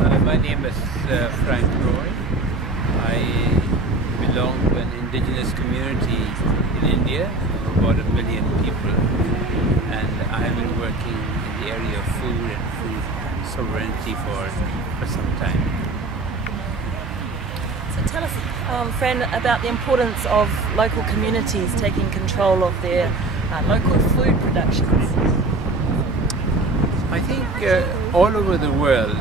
My name is Phrang Roy. I belong to an indigenous community in India of about 1 million people, and I have been working in the area of food and food sovereignty for some time. So tell us, Fran, about the importance of local communities taking control of their local food productions. I think all over the world,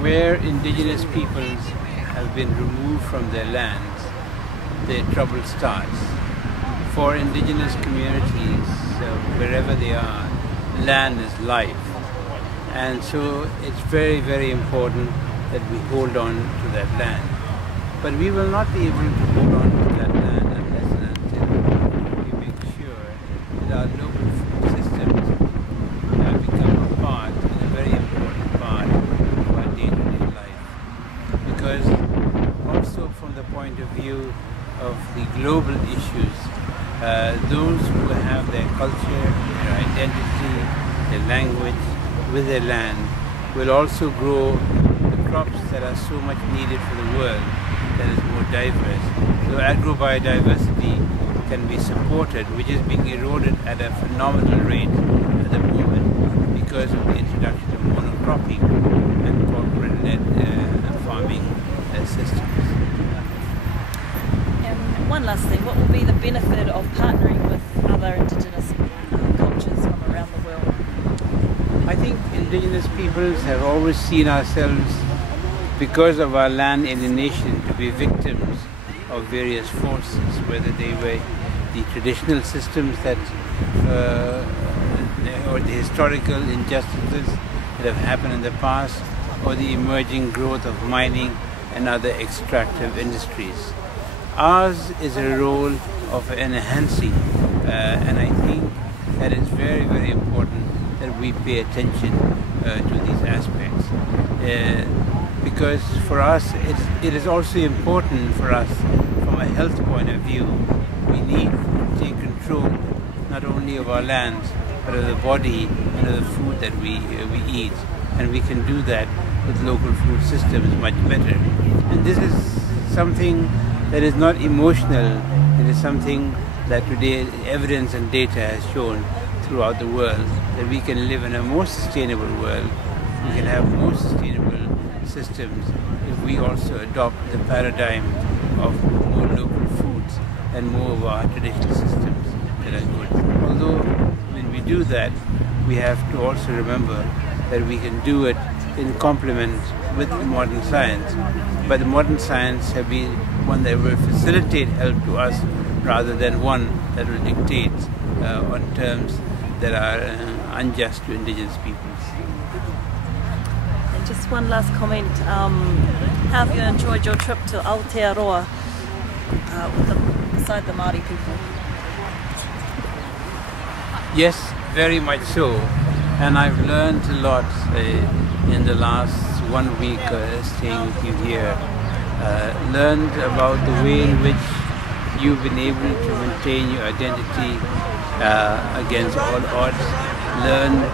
where indigenous peoples have been removed from their lands, their trouble starts. For indigenous communities, wherever they are, land is life. And so it's very, very important that we hold on to that land. But we will not be able to hold on to that land unless and until we make sure that our local food systems have become a part, and a very important part of our day-to-day life. Because also from the point of view of the global issues, those who have their culture, their identity, their language with their land will also grow the crops that are so much needed for the world, that is more diverse. So agrobiodiversity can be supported, which is being eroded at a phenomenal rate at the moment because of the introduction of monocropping and corporate-led farming systems. And one last thing, what will be the benefit of partnering with other indigenous cultures from around the world? I think indigenous peoples have always seen ourselves, because of our land alienation, to be victims of various forces, whether they were the traditional systems that or the historical injustices that have happened in the past, or the emerging growth of mining and other extractive industries. Ours is a role of enhancing, and I think that it's very, very important that we pay attention to these aspects. Because for us, it is also important for us from a health point of view. We need to take control not only of our lands, but of the body and of the food that we eat. And we can do that with local food systems much better. And this is something that is not emotional. It is something that today evidence and data has shown throughout the world, that we can live in a more sustainable world. We can have more sustainable systems if we also adopt the paradigm of more local foods and more of our traditional systems that are good. Although when we do that, we have to also remember that we can do it in complement with modern science. But the modern science have been one that will facilitate help to us rather than one that will dictate on terms that are unjust to indigenous peoples. And just one last comment, how have you enjoyed your trip to Aotearoa beside the Māori people? Yes, very much so. And I've learned a lot in the last 1 week staying with you here. Learned about the way in which you've been able to maintain your identity against all odds. Learn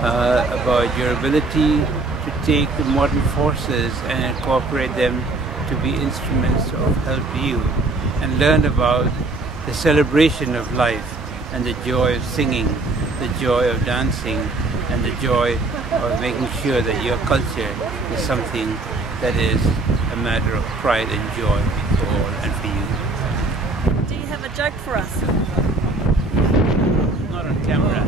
about your ability to take the modern forces and incorporate them to be instruments of help you. And learn about the celebration of life and the joy of singing, the joy of dancing, and the joy of making sure that your culture is something that is a matter of pride and joy for all and for you. Do you have a joke for us? Not on camera.